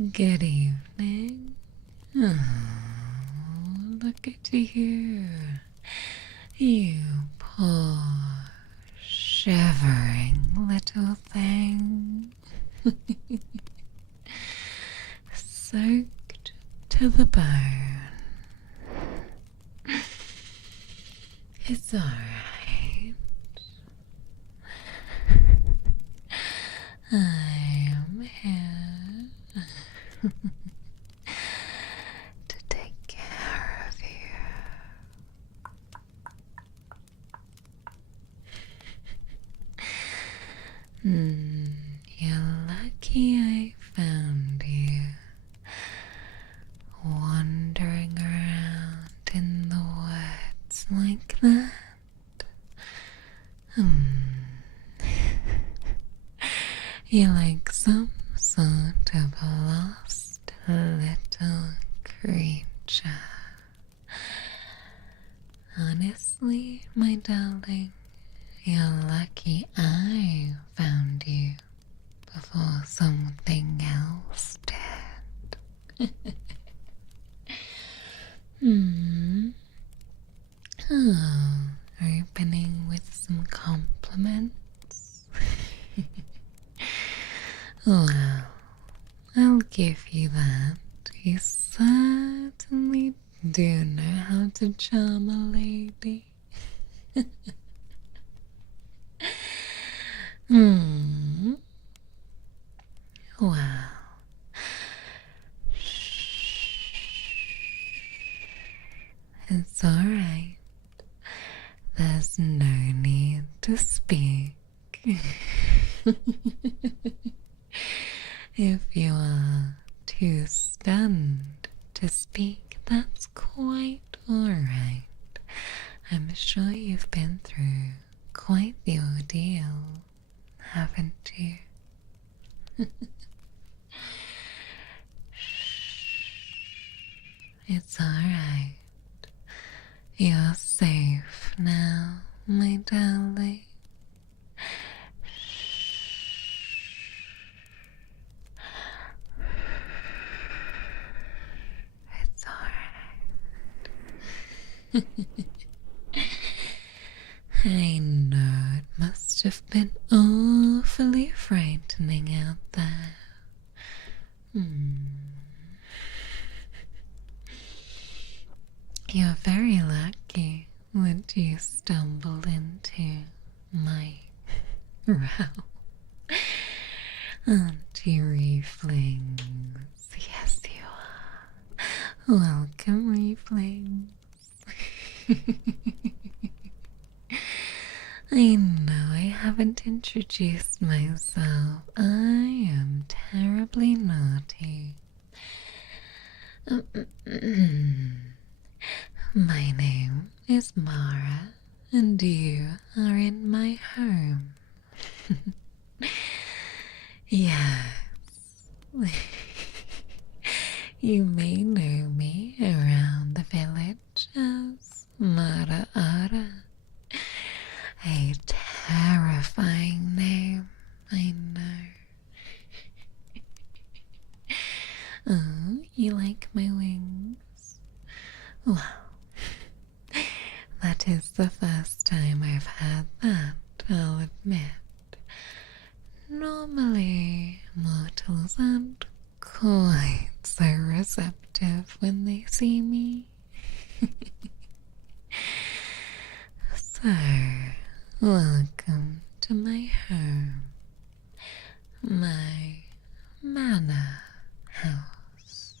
Good evening. Oh, look at you. You poor, shivering little thing. Soaked to the bone. It's alright. I'm here to take care of you. You're lucky I found you, wandering around in the woods like that. You're like some sort of lost little creature. Honestly, my darling, you're lucky I found you before something else did. Oh, opening with some compliments. Well, I'll give you that. You certainly do know how to charm a lady. Well, it's alright. There's no need to speak. If you are too stunned to speak, that's quite alright. I'm sure you've been through quite the ordeal, haven't you? It's alright. You're safe now, my darling. It's alright. I know it must have been awfully frightening out there. You're very lucky that you stumbled into my realm. Aren't you, Reeflings? Yes, you are. Welcome, Reeflings. I know I haven't introduced myself. I am terribly naughty. My name is Mara, and you are in my home. Yes. You may know me around the village as MaraAra. A terrifying name, I know. Oh, you like my wings? Well, that is the first time I've had that, I'll admit. Normally, mortals aren't quite so receptive when they see me. So, welcome to my home, my manor house.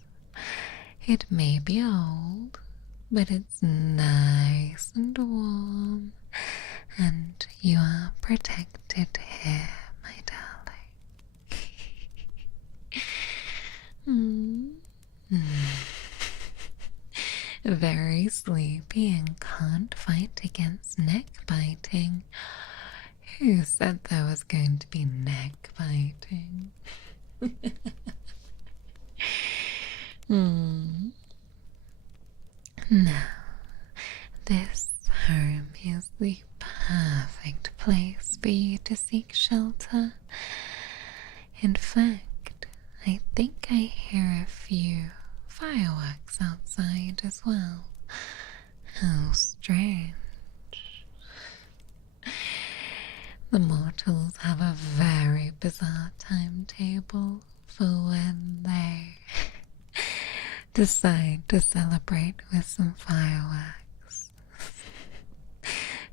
It may be old, but it's nice and warm, and you are protected here, my darling. Very sleepy and can't fight against neck biting. Who said there was going to be neck biting? Now, this home is the perfect place for you to seek shelter. In fact, I think I hear a few fireworks outside as well. How strange. The mortals have a very bizarre timetable for when they decide to celebrate with some fireworks.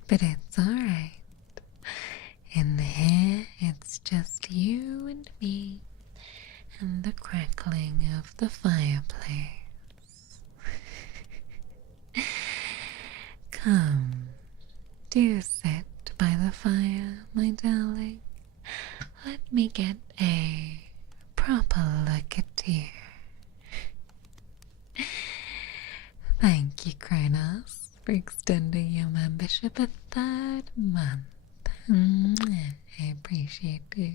But it's alright. In here, it's just you and me and the crackling of the fireplace. Come, do sit by the fire, my darling. Let me get a proper look at you. Thank you, Kronos, for extending your membership a third month. I appreciate you.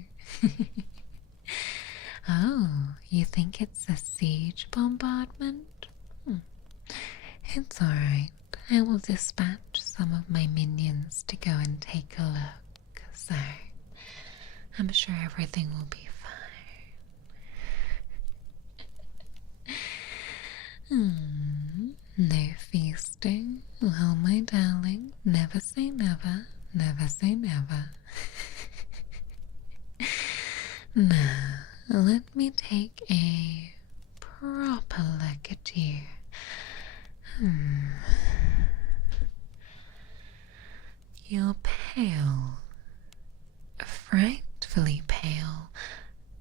Oh, you think it's a siege bombardment? It's alright. I will dispatch some of my minions to go and take a look, so I'm sure everything will be fine. No feasting? Well, my darling, never say never, never say never. Now, let me take a proper look at you. You're pale, frightfully pale,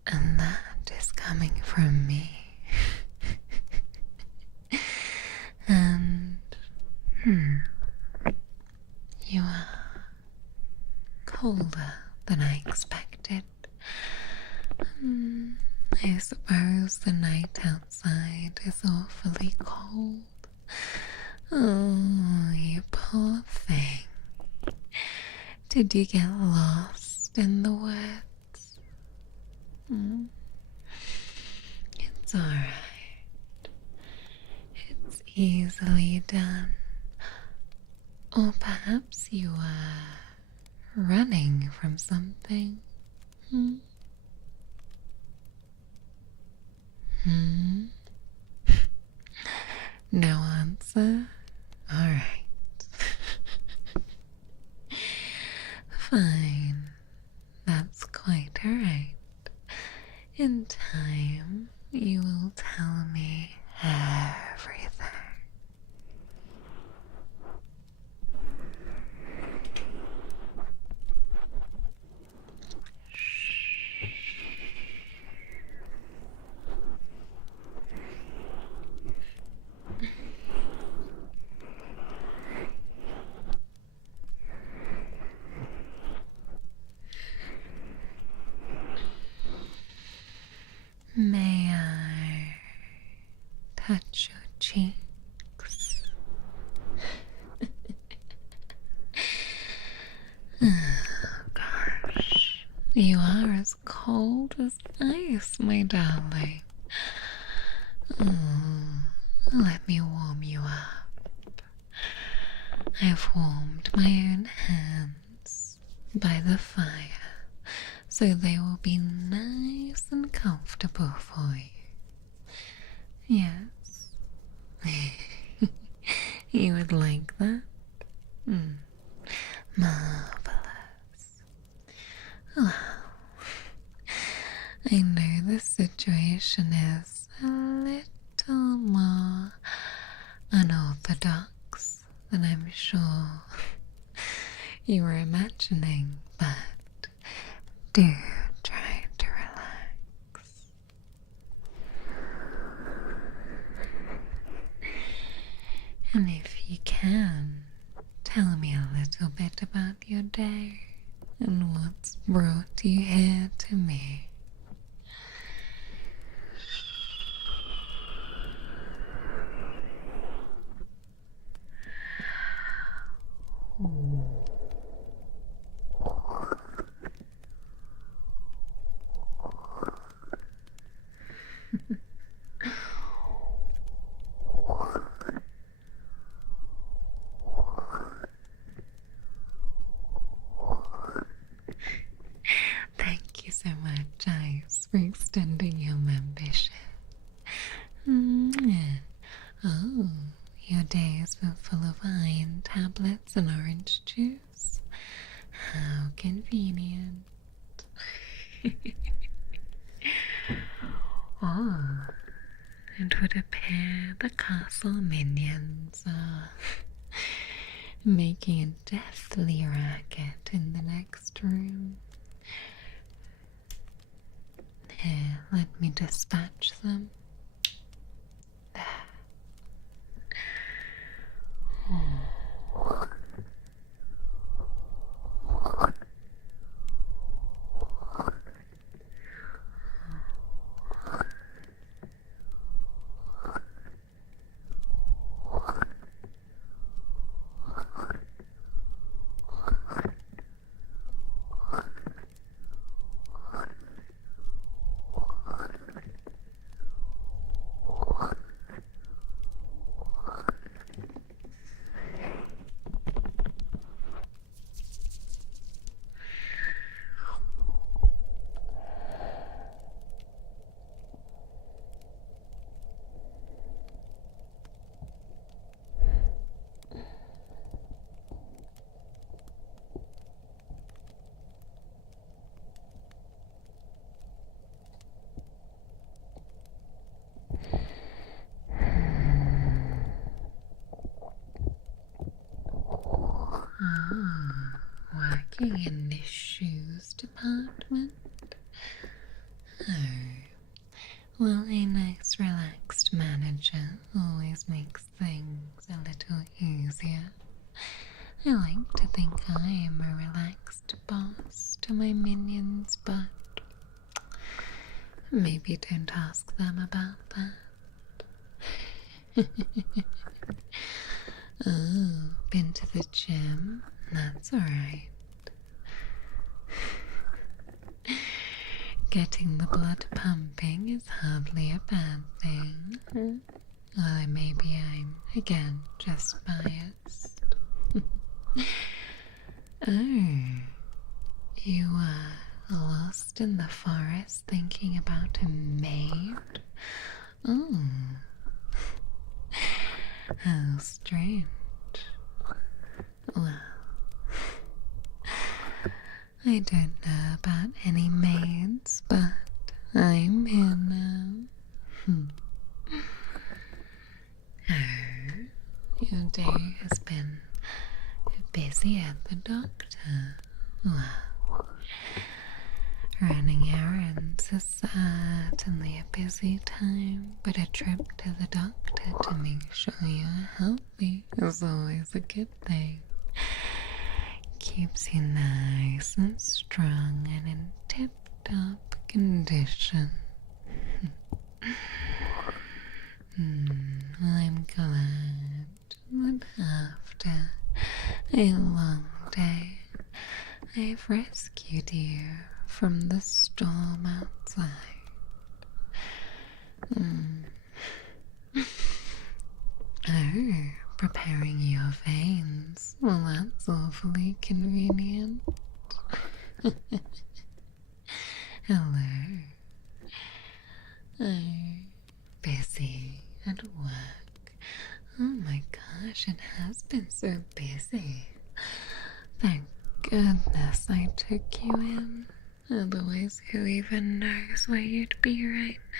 and that is coming from me. And, you are colder than I expected. I suppose the night outside is awfully cold. Oh, you poor thing. Did you get lost in the woods? It's alright. It's easily done. Or perhaps you were running from something. No answer? Alright. Fine. That's quite alright. In time, you will tell me everything. May I touch your cheeks? Oh gosh, you are as cold as ice, my darling. Let me warm you up. I've warmed my own hands by the fire, so they will be nice and comfortable for you. Yes? You would like that? Marvelous. Well, I know the situation is a little more unorthodox than I'm sure you were imagining, but do try to relax. And if you can, tell me a little bit about your day and what's brought you here to me. Thank you so much, Ice, for extending your membership. Oh, it would appear the castle minions are making a deathly racket in the next room. Here, let me dispatch them. There. Oh. Working in the shoes department? Oh, well, a nice relaxed manager always makes things a little easier. I like to think I am a relaxed boss to my minions, but maybe don't ask them about that. Oh, been to the gym? That's alright. Getting the blood pumping is hardly a bad thing. Although maybe I'm, again, just biased. Oh, you were lost in the forest thinking about a maid? Oh, how strange. Well, I don't know about any maids, but I'm here now. Oh, your day has been busy at the doctor. Well, running errands is certainly a busy time, but a trip to the doctor to make sure you're healthy is always a good thing. Keeps you nice and strong and in tip-top condition. Well, I'm glad that after a long day, I've rescued you from the storm outside. Oh, preparing your veins. Well, that's awfully convenient. Hello. Oh, busy at work. Oh my gosh, it has been so busy. Thank goodness I took you in. Otherwise, who even knows where you'd be right now?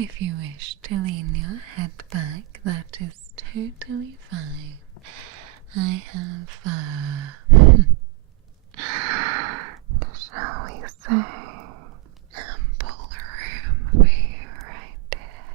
If you wish to lean your head back, that is totally fine. I have, shall we say, ample room for you right there.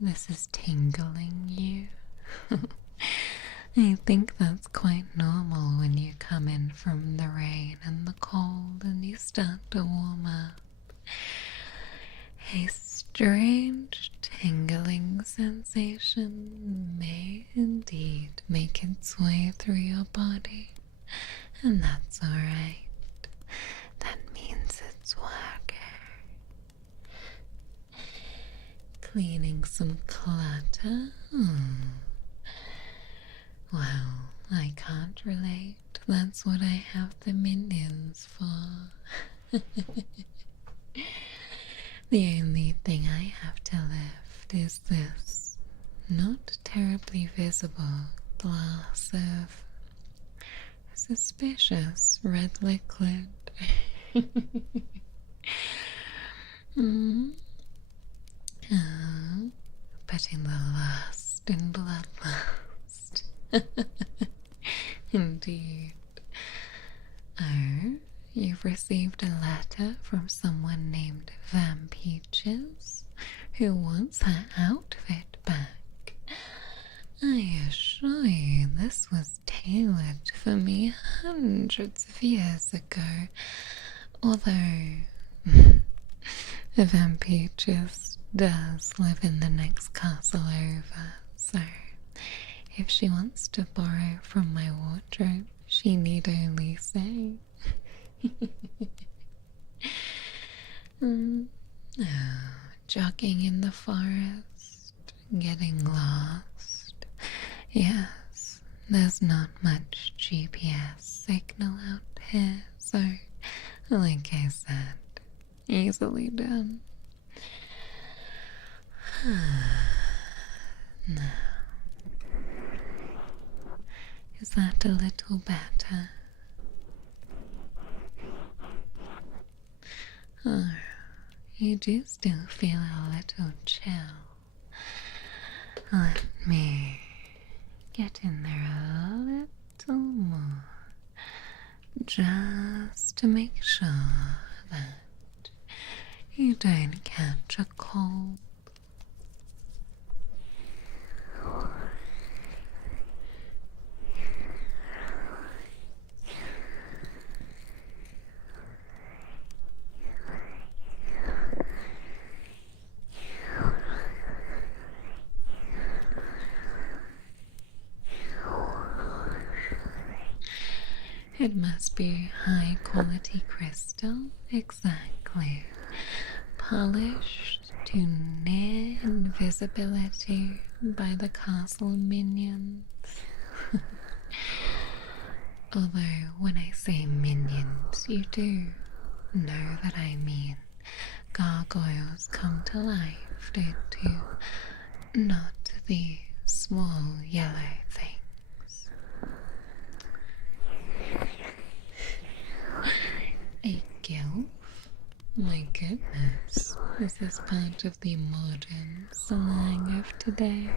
this is tingling you. I think that's quite normal when you come in from the rain and the cold and you start to warm up. A strange tingling sensation may indeed make its way through your body, and that's alright. That means it's working. Cleaning some clutter? Well, I can't relate. That's what I have the minions for. The only thing I have to lift is this not terribly visible glass of suspicious red liquid. Putting the lust in bloodlust. Indeed. Oh, you've received a letter from someone named Vampeaches who wants her outfit back. I assure you this was tailored for me hundreds of years ago, although Vampeaches does live in the next castle over, so if she wants to borrow from my wardrobe, she need only say. Jogging in the forest, getting lost. Yes, there's not much GPS signal out here, so like I said, easily done. Now, is that a little better? Oh, you do still feel a little chill. Let me get in there a little more, just to make sure that you don't catch a cold. It must be high quality crystal, exactly. Polished to near invisibility by the castle minions. Although when I say minions, you do know that I mean gargoyles come to life, don't you? Not the small yellow things. A gilf? My goodness, is this part of the modern slang of today?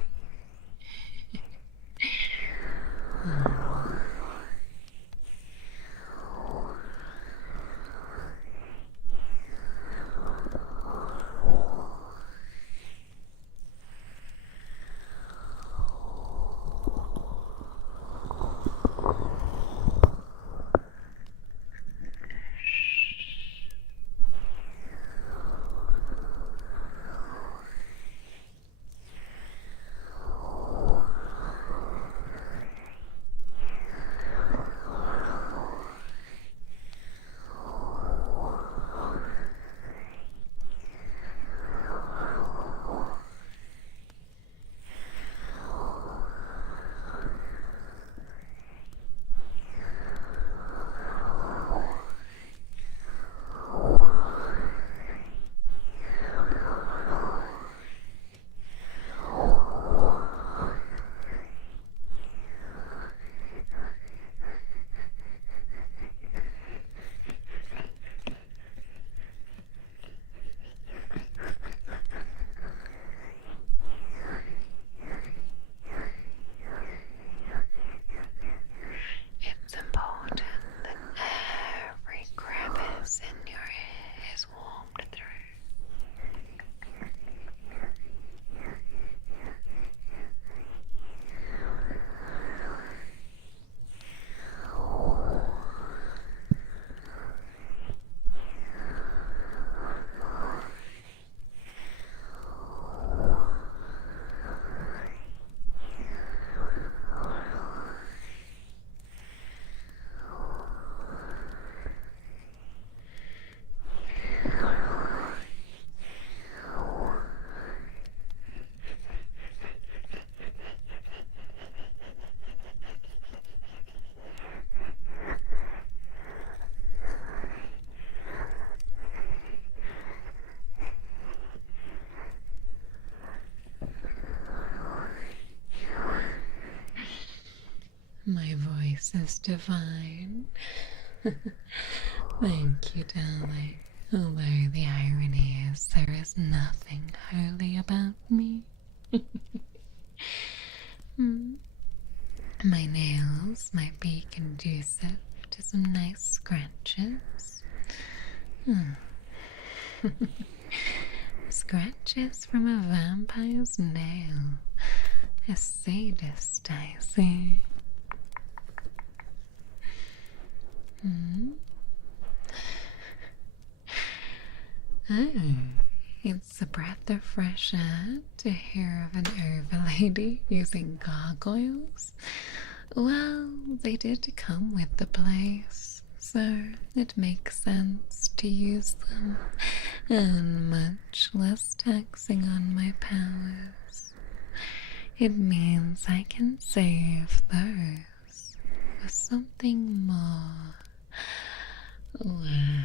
This is divine. Thank you, darling. Although the irony is there is nothing holy about me. My nails might be conducive to some nice scratches. Scratches from a vampire's nail. A sadist, I see. Oh, it's a breath of fresh air to hear of an overlady using gargoyles. Well, they did come with the place, so it makes sense to use them, and much less taxing on my powers. It means I can save those for something more worthwhile.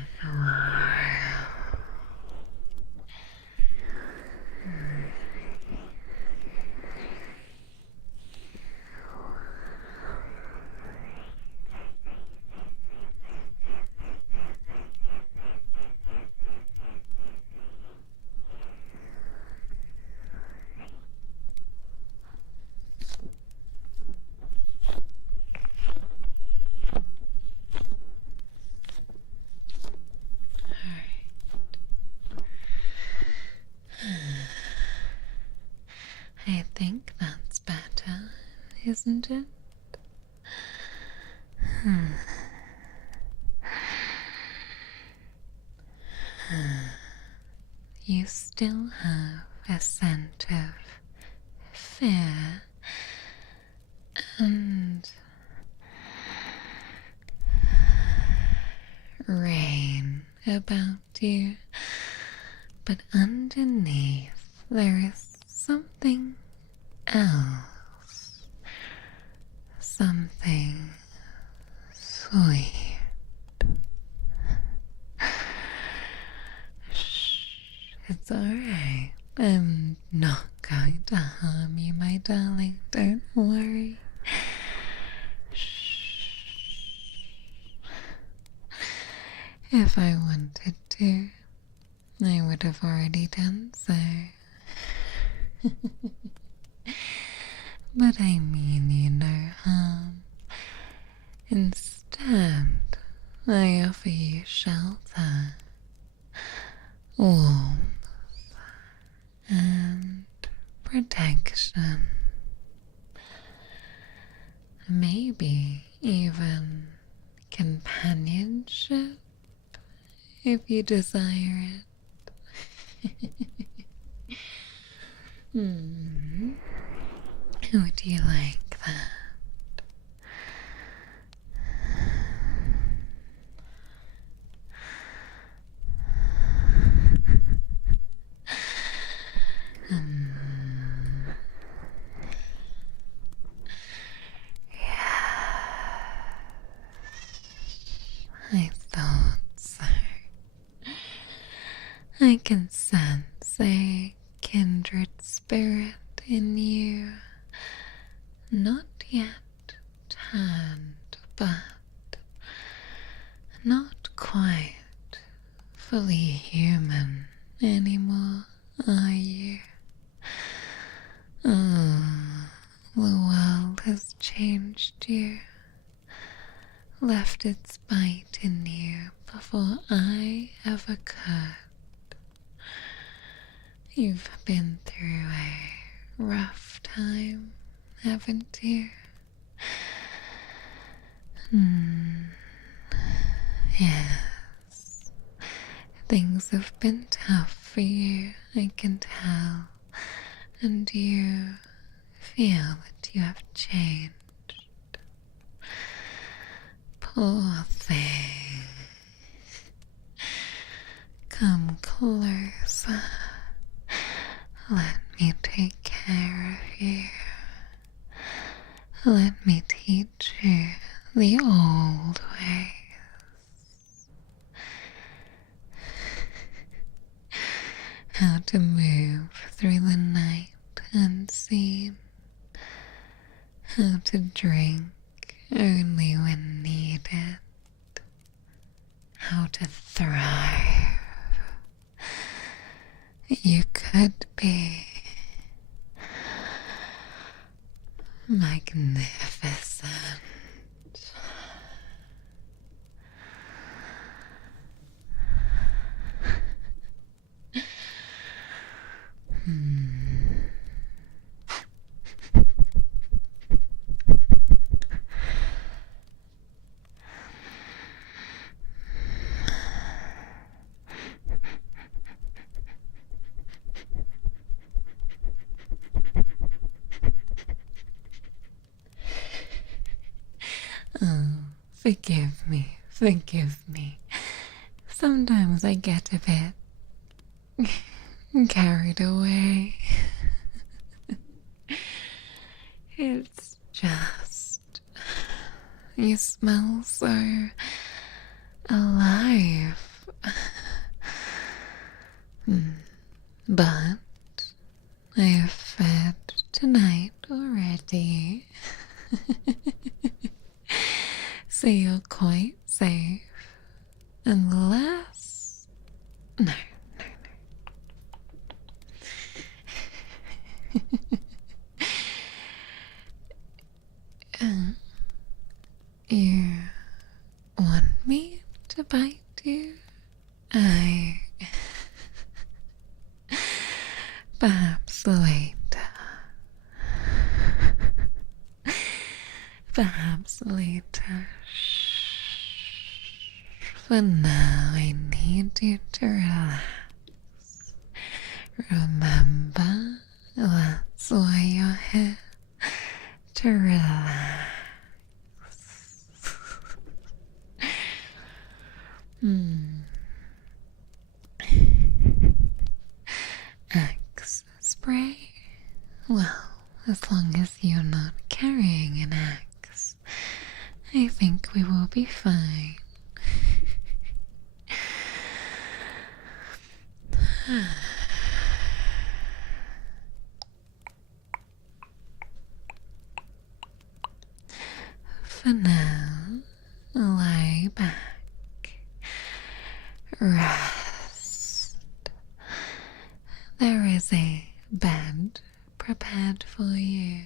I think that's better, isn't it? You still have a scent of fear and rain about you, but underneath there is something else, something sweet. Shh, it's alright. I'm not going to harm you, my darling. Don't worry. Shh. If I wanted to, I would have already done so. But I mean you no harm. Instead, I offer you shelter, warmth, and protection. Maybe even companionship, if you desire it. Would you like that? I thought so. I can sense a kindred spirit in you, not yet turned, but not quite fully human anymore, are you? Oh, the world has changed you, left its bite in you before I ever could. You've been through a rough time, haven't you? Yes. Things have been tough for you, I can tell. And you feel that you have changed. Poor thing. Come closer. Let me take care of you. Let me teach you the old ways. How to move through the night unseen. How to drink only when needed. How to thrive. You could be magnificent. Oh, forgive me, forgive me. Sometimes I get a bit carried away. It's just, you smell so alive. But I've fed tonight already. So you're quite safe. Unless... No. You want me to bite you? Perhaps later. Perhaps later. For now, I need you to relax. Remember, that's why you're here. To relax. Axe spray? Well, as long as you're not carrying an axe, I think we will be fine. For now, lie back. Rest. There is a bed prepared for you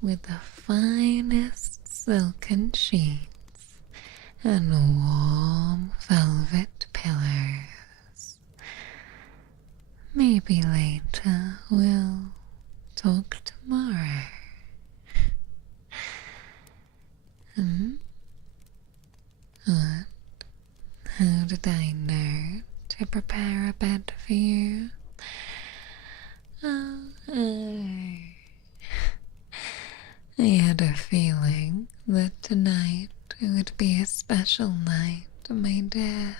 with the finest silken sheets and warm velvet pillows. Maybe later we'll talk tomorrow. What? How did I know to prepare a bed for you? I had a feeling that tonight would be a special night, my dear.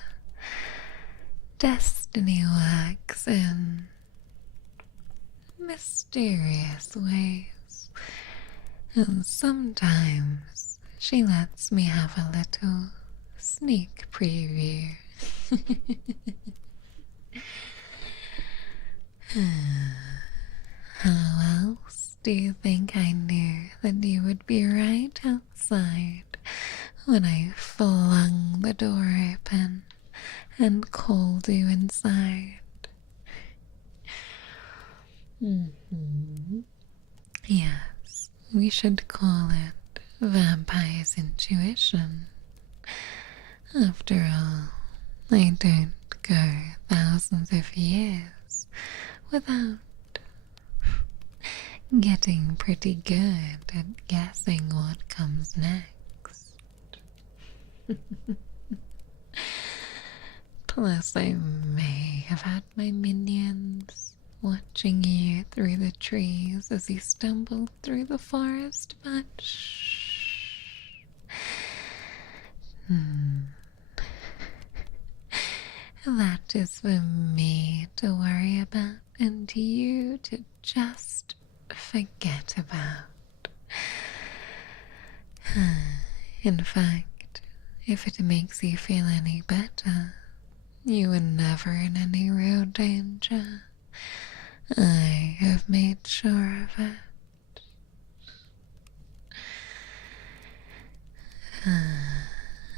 Destiny works in mysterious ways, and sometimes she lets me have a little sneak preview. How else do you think I knew that you would be right outside when I flung the door open and called you inside? Yes, we should call it vampire's intuition. After all, I don't go thousands of years without getting pretty good at guessing what comes next. Plus, I may have had my minions watching you through the trees as you stumbled through the forest, but shh. That is for me to worry about and you to just forget about. In fact, if it makes you feel any better, you were never in any real danger. I have made sure of it.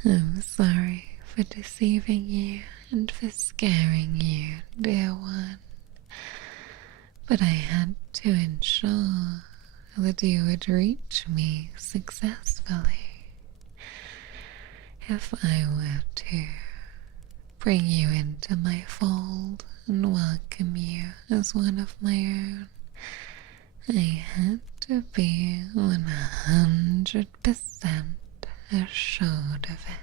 I'm sorry for deceiving you and for scaring you, dear one. But I had to ensure that you would reach me successfully. If I were to bring you into my fold and welcome you as one of my own, I had to be 100% assured of it.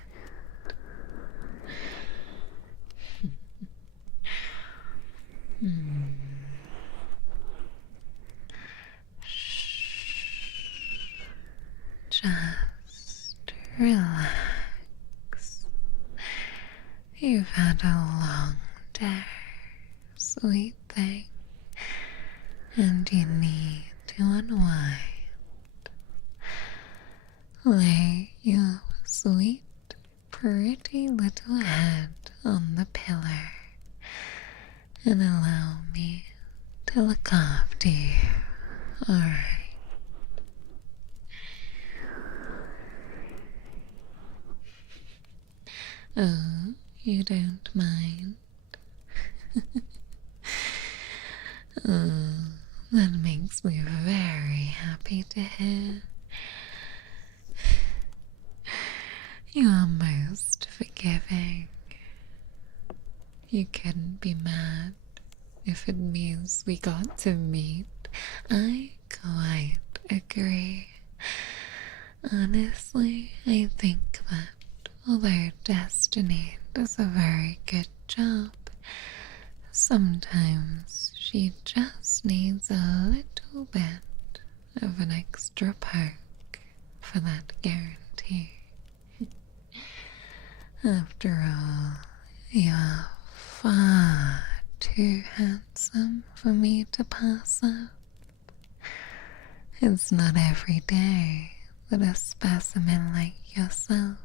Just relax. You've had a long day, sweet thing, and you need to unwind. Lay your sweet, pretty little head on the pillow and allow me to look after you, alright? Oh, you don't mind? Oh, that makes me very happy to hear. You are most forgiving. You couldn't be mad if it means we got to meet. I quite agree. Honestly, I think that although Destiny does a very good job, sometimes she just needs a little bit of an extra poke for that guarantee. After all, you're far too handsome for me to pass up. It's not every day that a specimen like yourself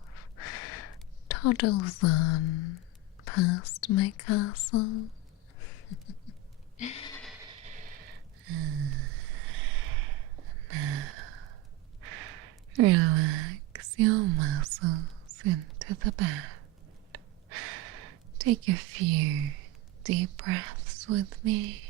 toddles on past my castle. Now, relax your muscles into the bed. Take a few deep breaths with me.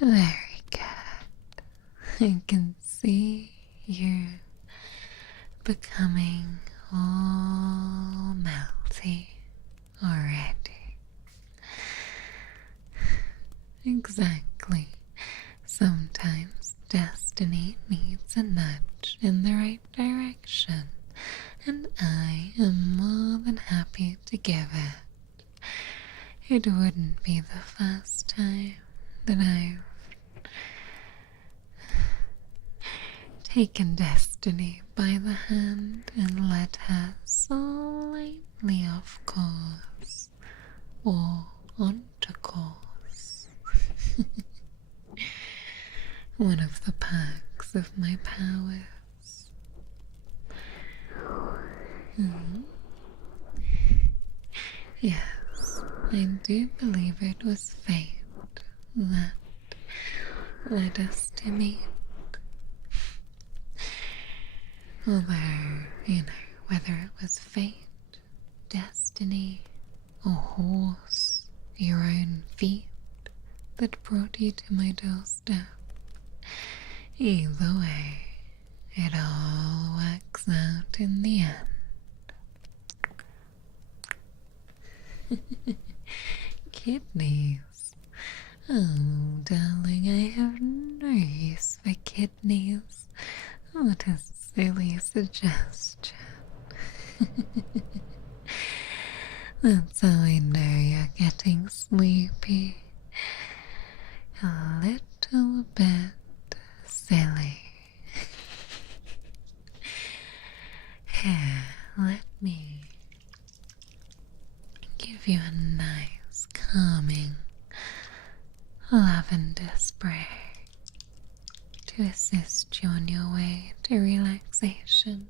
Very good. I can see you becoming all melty already. Exactly. Sometimes destiny needs a nudge in the right direction, and I am more than happy to give it. It wouldn't be the first time that I've taken Destiny by the hand and led her slightly off course, or onto course. One of the perks of my powers. Yes, I do believe it was fate that led us to meet. Although, whether it was fate, destiny, or horse, your own feet that brought you to my doorstep, either way, it all works out in the end. Kidneys. Oh, darling, I have no use for kidneys. What a silly suggestion. That's how I know you're getting sleepy. A little bit silly. Here, let me assist you on your way to relaxation.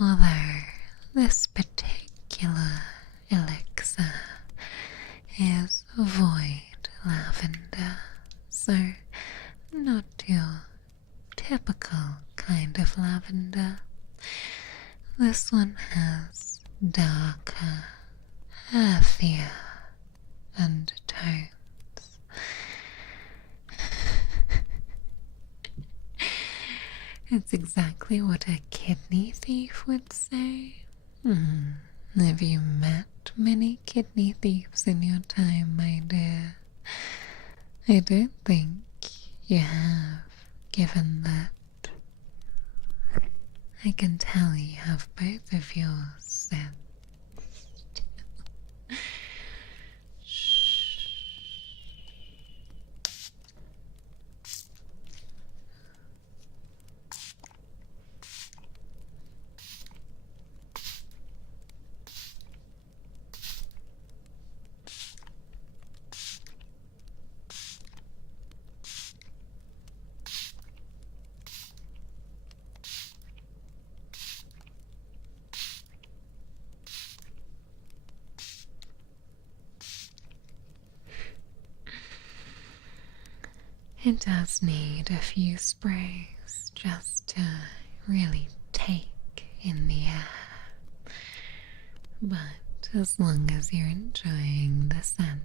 Although this particular elixir is void lavender, so not your typical kind of lavender. This one has darker, earthier undertones. It's exactly what a kidney thief would say. Have you met many kidney thieves in your time, my dear? I don't think you have, given that I can tell you have both of yours, so it does need a few sprays just to really take in the air. But as long as you're enjoying the scent,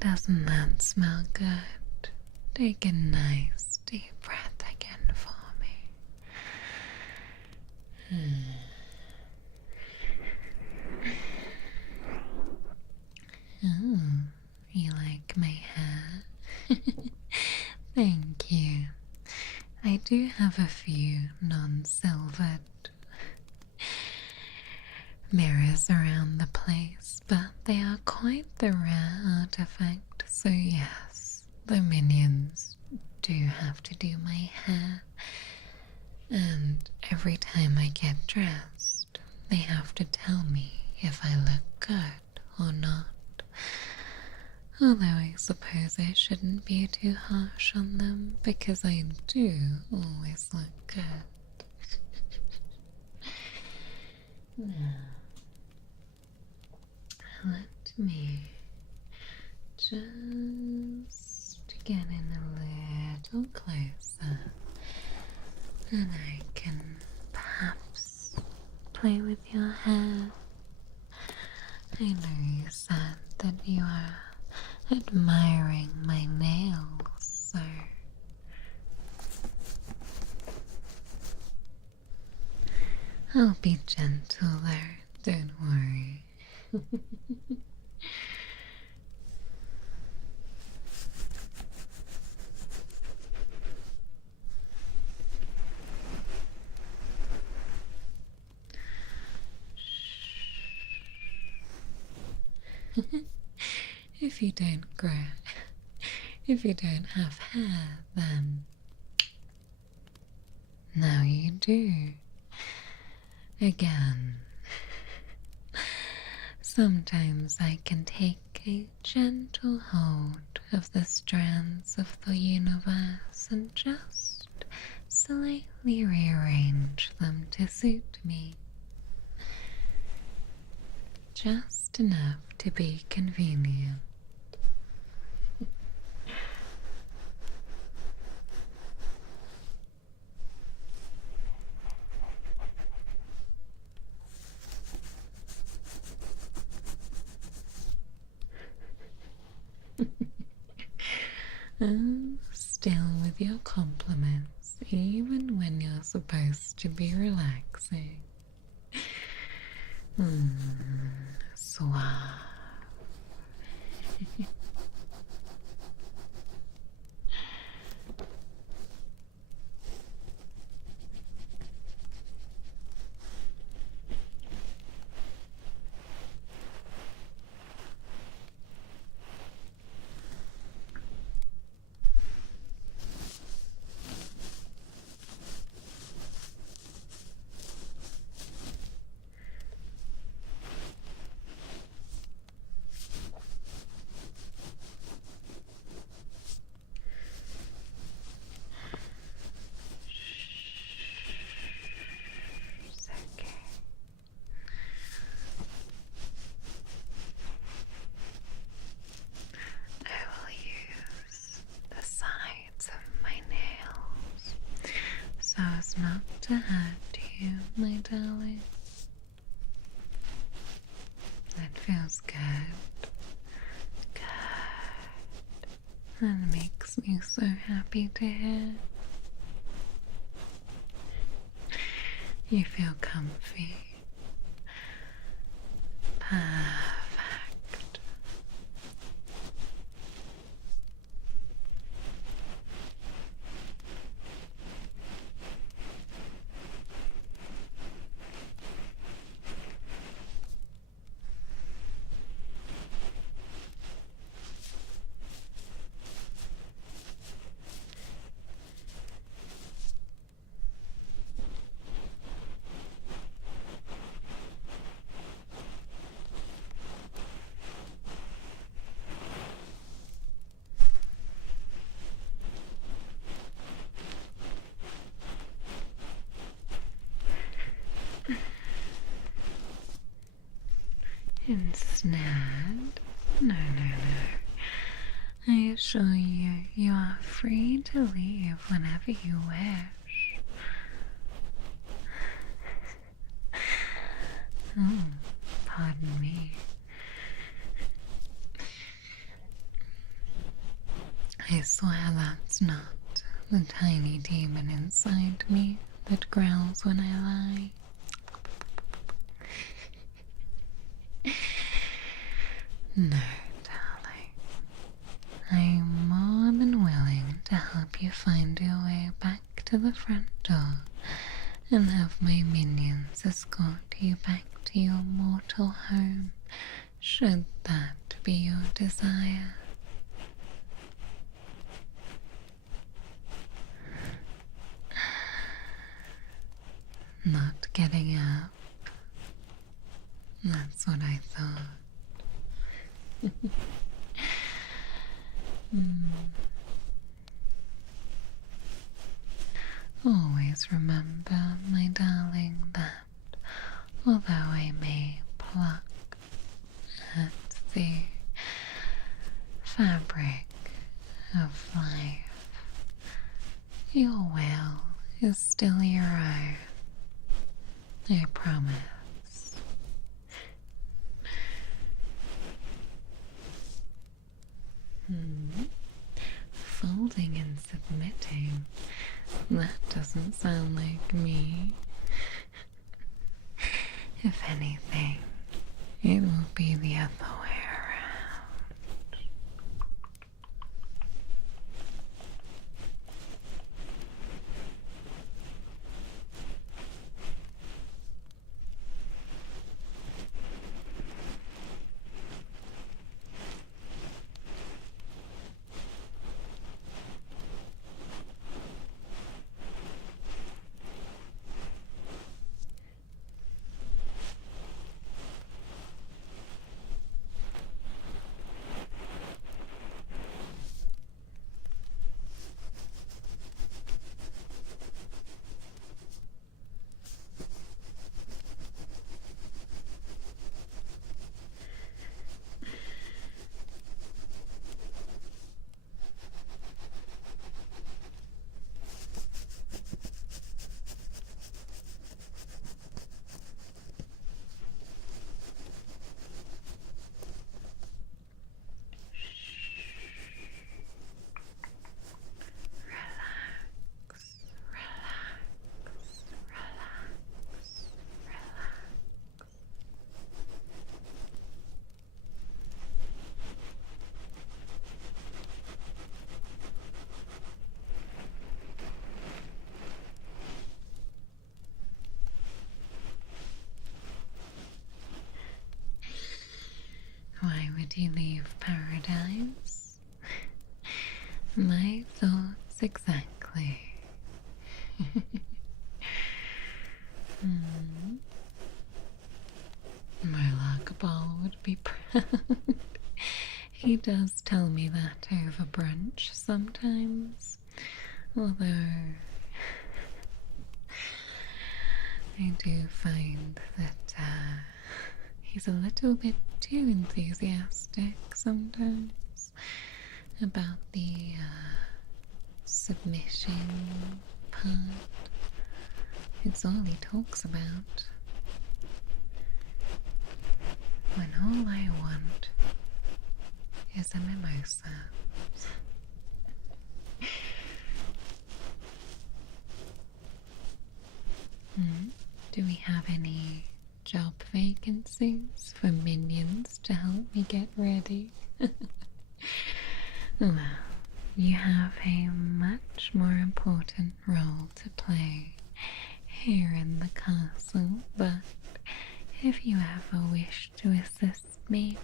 doesn't that smell good? Take a nice deep breath again for me. Oh, you like my hair? Thank you. I do have a few non-silvered mirrors around the place, but they are quite the rare artifact, so yes, the minions do have to do my hair, and every time I get dressed, they have to tell me if I look good or not. Although I suppose I shouldn't be too harsh on them, because I do always look good. Now, let me just get in a little closer, and I can perhaps play with your hair. I know you said that you are admiring my nails, so I'll be gentle there, don't worry. If you don't if you don't have hair, then now you do. Again, sometimes I can take a gentle hold of the strands of the universe and just slightly rearrange them to suit me. Just enough to be convenient. Still with your compliments, even when you're supposed to be relaxing. Suave. That makes me so happy to hear. You feel comfy. Perfect. Instead, no. I assure you, you are free to leave whenever you wish. Oh, pardon me. I swear that's not the tiny demon inside me that growls when I lie. No, darling. I'm more than willing to help you find your way back to the front door and have my minions escort you back to your mortal home, should that be your desire. Not getting up. That's what I thought. Always remember, my darling, that although I may pluck at the fabric of life, your will is still your own. I promise. Folding and submitting. That doesn't sound like me. If anything, it will be the other way around. Why would you leave paradise? My thoughts exactly. MaraGoneWild would be proud. He does tell me that over brunch sometimes, although I do find that he's a little bit too enthusiastic sometimes about the submission part. It's all he talks about. When all I want is a mimosa. Do we have any job vacancies for minions to help me get ready? Well, you have a much more important role to play here in the castle, but if you ever wish to assist me,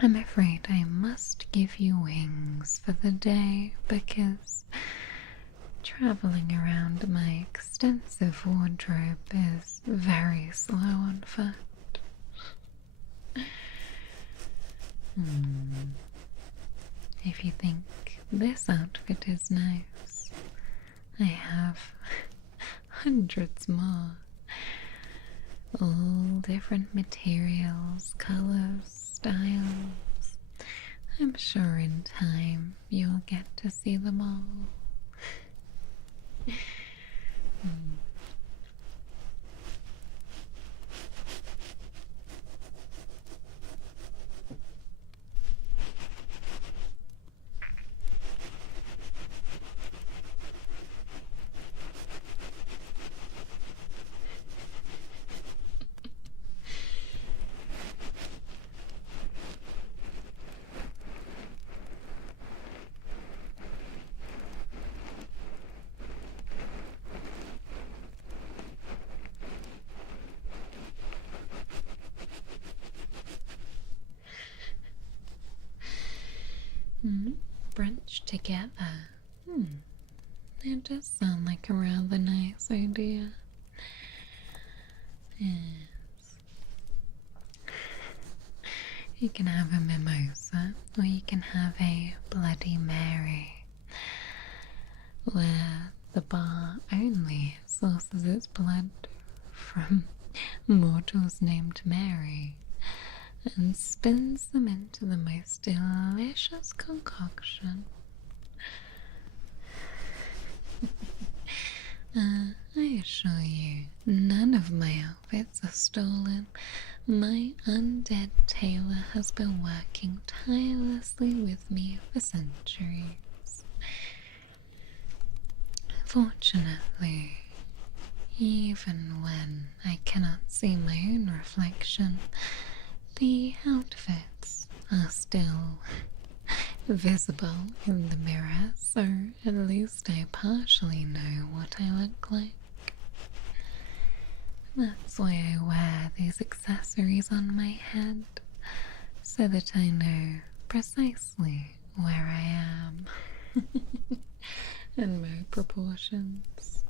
I'm afraid I must give you wings for the day because traveling around my extensive wardrobe is very slow on foot. If you think this outfit is nice, I have hundreds more. All different materials, colors, styles. I'm sure in time you'll get to see them all. Brunch together. It does sound like a rather nice idea. Yes. You can have a mimosa, or you can have a Bloody Mary, where the bar only sources its blood from mortals named Mary and spins them into the most delicious concoction. I assure you, none of my outfits are stolen. My undead tailor has been working tirelessly with me for centuries. Fortunately, even when I cannot see my own reflection, the outfits are still visible in the mirror, so at least I partially know what I look like. That's why I wear these accessories on my head, so that I know precisely where I am and my proportions.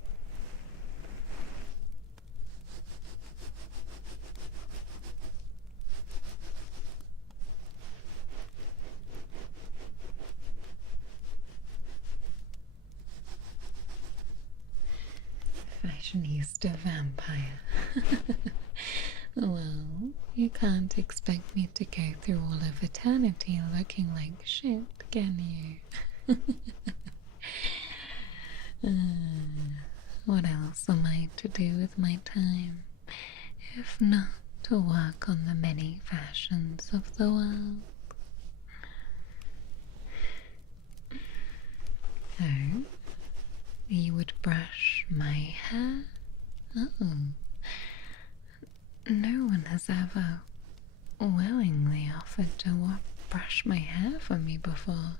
Fashionista vampire. Well, you can't expect me to go through all of eternity looking like shit, can you? What else am I to do with my time, if not to work on the many fashions of the world? Oh, you would brush my hair? Oh, no one has ever willingly offered to brush my hair for me before.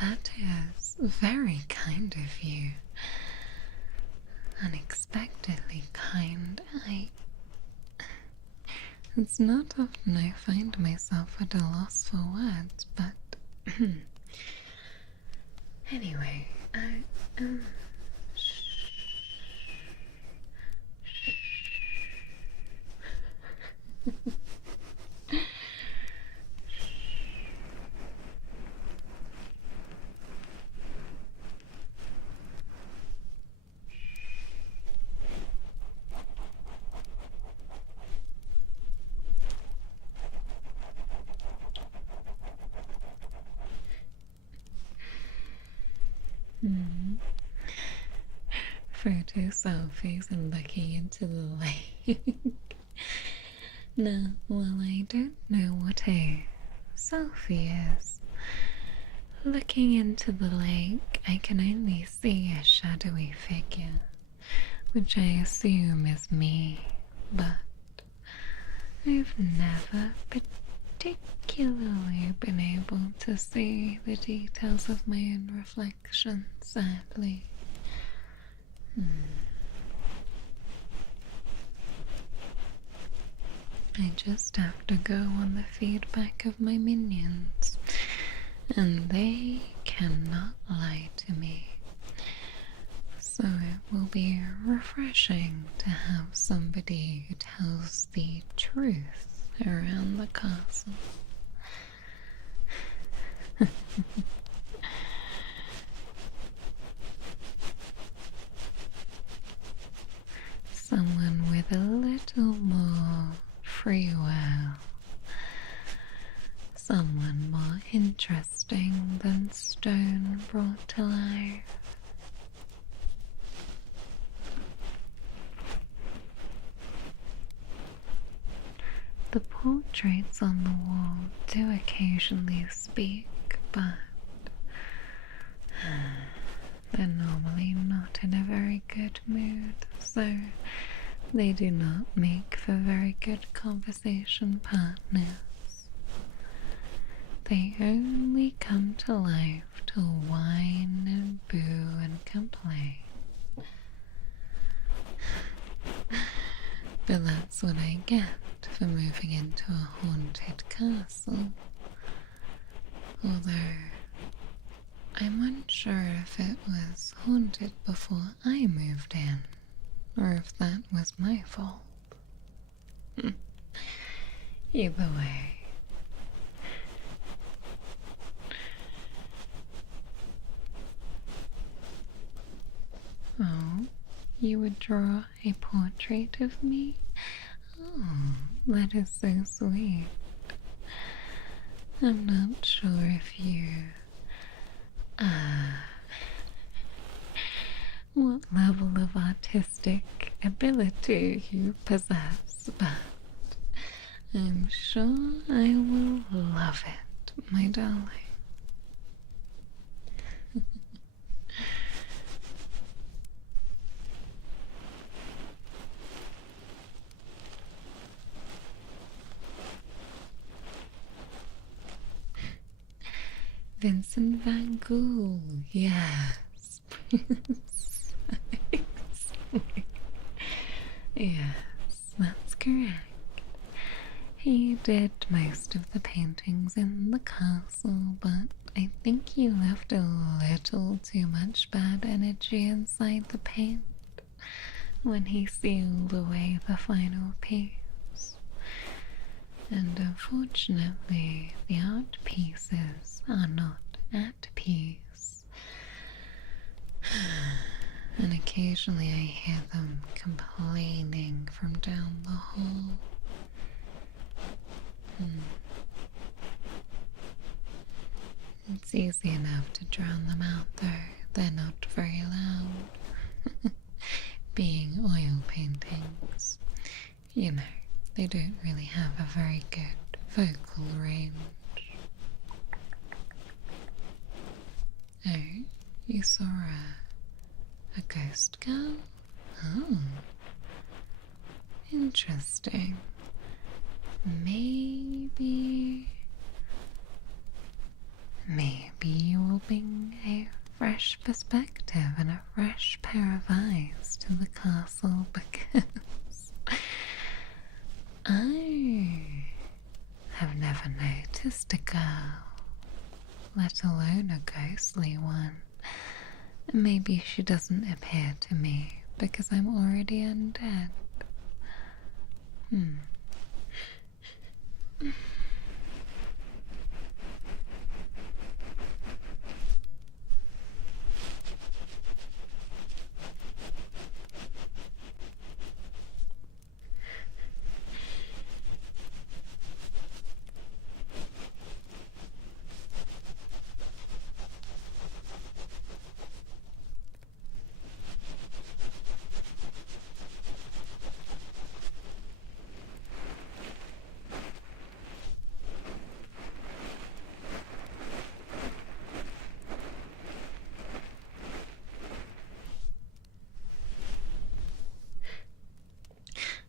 That is very kind of you. Unexpectedly kind. It's not often I find myself at a loss for words, but anyway, photo selfies and looking into the lake. Now, while I don't know what a selfie is, Looking into the lake, I can only see a shadowy figure, which I assume is me, but I've never particularly been able to see the details of my own reflection, sadly. I just have to go on the feedback of my minions, and they cannot lie to me. So it will be refreshing to have somebody who tells the truth around the castle. Someone with a little more free will. Someone more interesting than stone brought to life. The portraits on the wall do occasionally speak, but they're normally not in a very good mood, so they do not make for very good conversation partners. They only come to life to whine and boo and complain. But that's what I get for moving into a haunted castle. Although I'm unsure if it was haunted before I moved in, or if that was my fault. Either way. Oh, you would draw a portrait of me? Oh, that is so sweet. I'm not sure if you... what level of artistic ability you possess, but I'm sure I will love it, my darling. Vincent van Gogh, yes. Yes, that's correct. He did most of the paintings in the castle, but I think he left a little too much bad energy inside the paint when he sealed away the final piece. And unfortunately, the art pieces are not at peace. And occasionally I hear them complaining from down the hall. It's easy enough to drown them out though, they're not very loud. Being oil paintings, you know, they don't really have a very good vocal range. Oh, you saw a ghost girl? Oh, interesting. Maybe you will bring a fresh perspective and a fresh pair of eyes to the castle, because I have never noticed a girl, let alone a ghostly one. Maybe she doesn't appear to me because I'm already undead.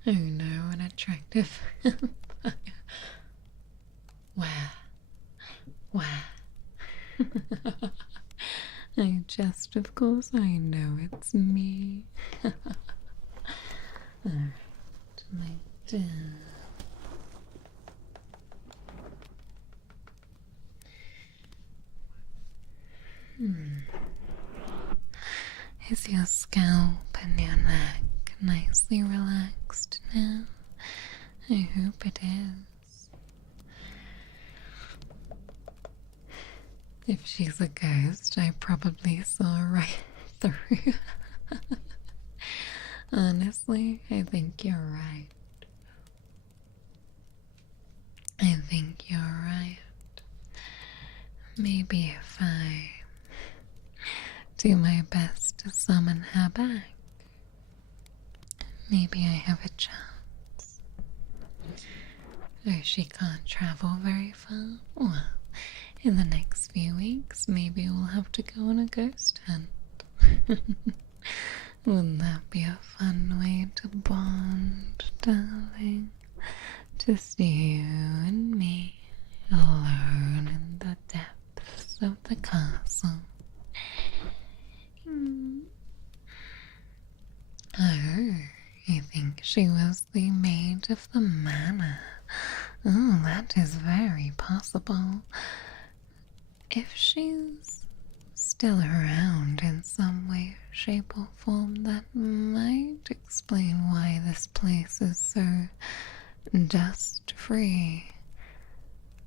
Oh no, an attractive vampire. Where? I just, of course, I know it's me. Alright, my dear. Is your scalp and your neck nicely relaxed now? I hope it is. If she's a ghost, I probably saw right through. Honestly, I think you're right. I think you're right. Maybe if I do my best to summon her back, maybe I have a chance. Oh, she can't travel very far? Well, in the next few weeks, maybe we'll have to go on a ghost hunt. Wouldn't that be a fun way to bond, darling? Just you and me, alone in the depths of the castle. Oh, you think she was the maid of the manor? Oh, that is very possible. If she's still around in some way, shape, or form, that might explain why this place is so dust-free.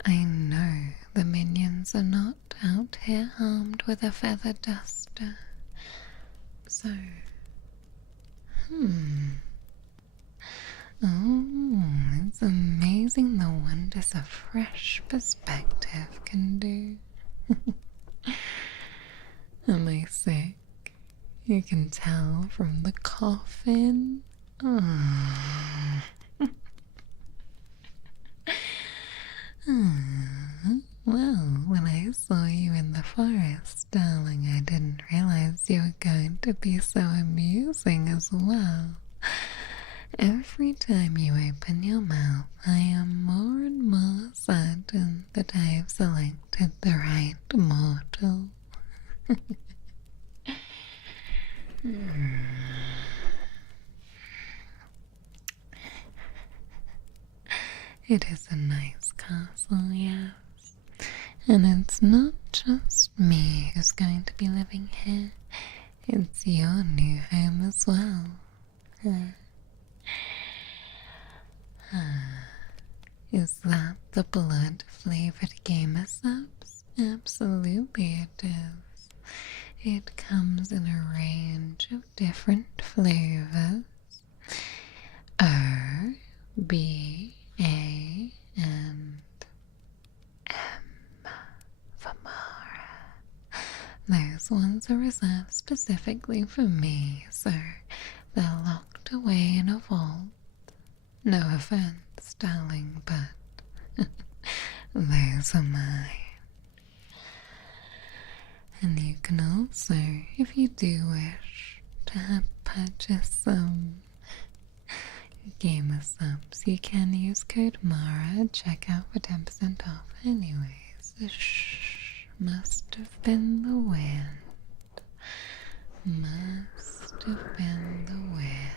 I know the minions are not out here armed with a feather duster. So, oh, it's amazing the wonders a fresh perspective can do. Am I sick? You can tell from the coffin. Oh. Well, when I saw you in the forest, darling, I didn't realize you were going to be so amusing as well. Every time you open your mouth, I am more and more certain that I have selected the right mortal. It is a nice castle, yes. And it's not just me who's going to be living here. It's your new home as well. Is that the blood-flavored gamer subs? Absolutely it is. It comes in a range of different flavors. O, B, A, and M for Mara. Those ones are reserved specifically for me, so they're locked away in a vault. No offense, darling, but those are mine. And you can also, if you do wish to purchase some gamer subs, you can use code MARA at checkout for 10% off. Anyways, shh, must have been the wind. Must have been the wind.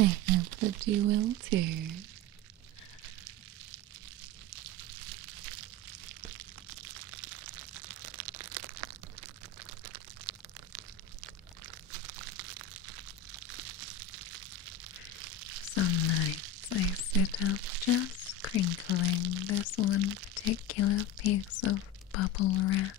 I hope that you will too. piece of bubble wrap.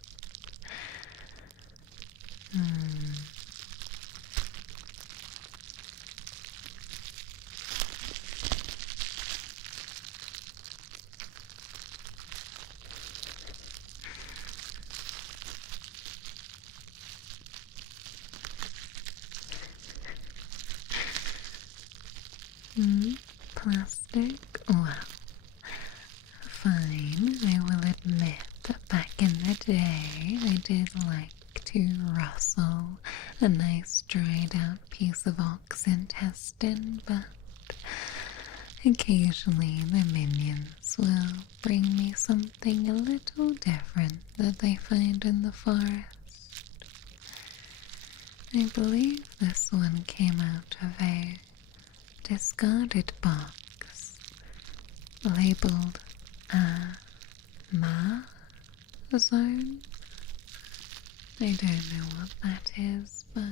Plastic? Well, fine. I will admit that back in the day I did like to rustle a nice dried out piece of ox intestine, but occasionally the minions will bring me something a little different that they find in the forest. I believe this one came out of a discarded box labeled zone. I don't know what that is, but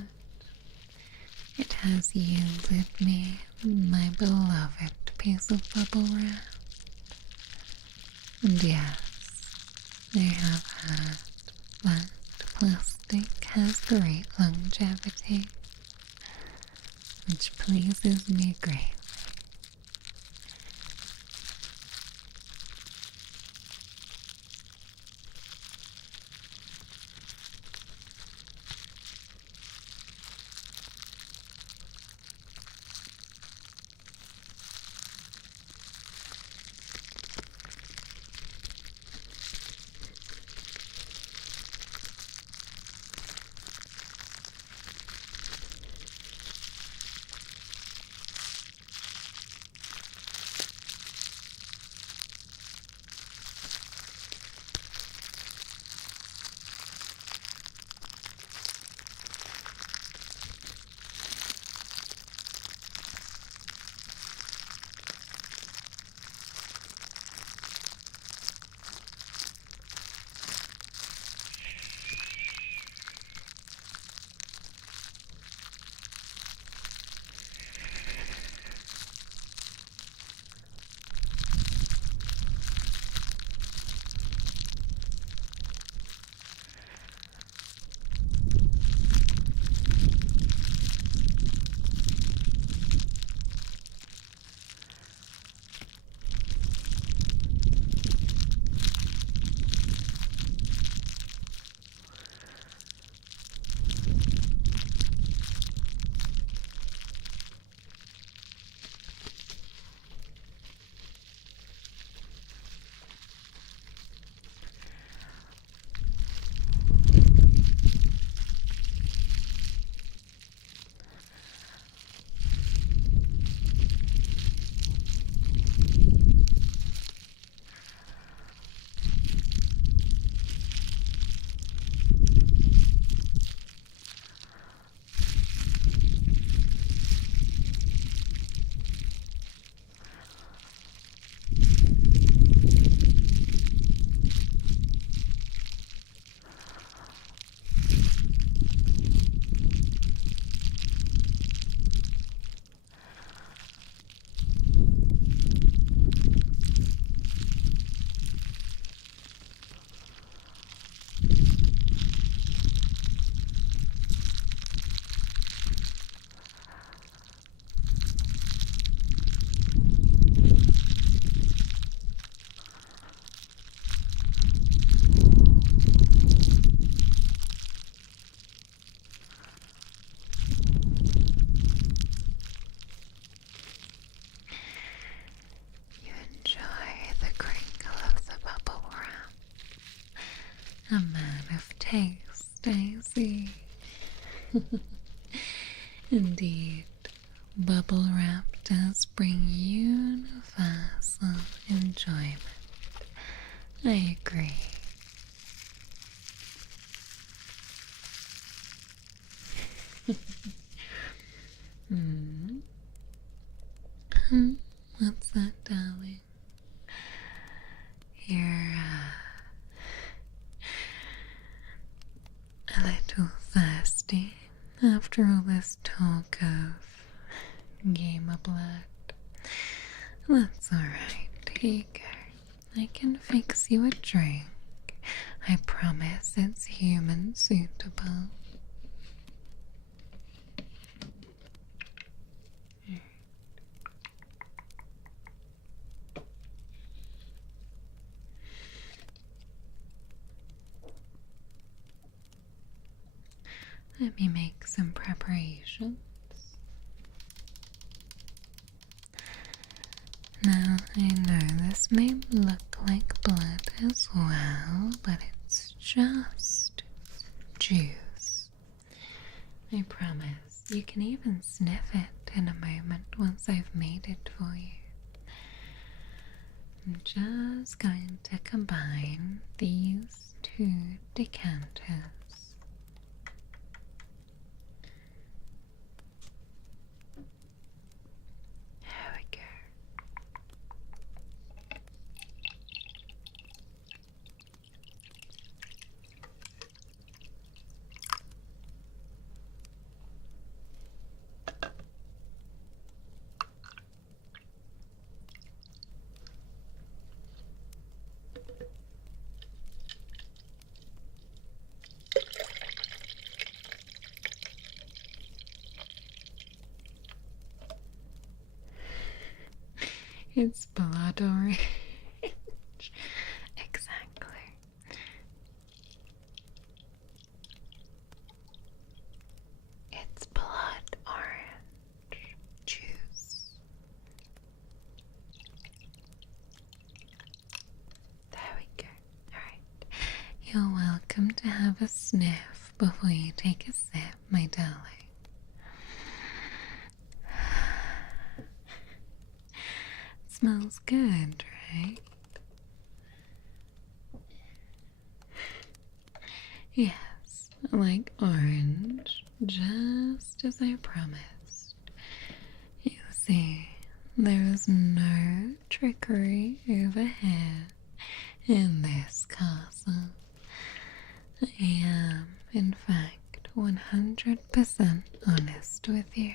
it has yielded me my beloved piece of bubble wrap. And yes, I have heard that plastic has great longevity, which pleases me greatly. A man of taste, I see. Indeed, bubble wrap does bring universal enjoyment. I agree. Hmm. What's that, darling? You're a little thirsty after all this talk of game of blood. That's alright. Here you go. I can fix you a drink. I promise it's human suitable. Let me make some preparations. Now, I know this may look like blood as well, but it's just juice. I promise. You can even sniff it in a moment once I've made it for you. I'm just going to combine these two decanters. There we go. It's blood orange. Exactly. It's blood orange juice. There we go. Alright. You're welcome to have a sniff before you take a sip, my darling. Smells good, right? Yes, like orange, just as I promised. You see, there is no trickery over here in this castle. I am, in fact, 100% honest with you.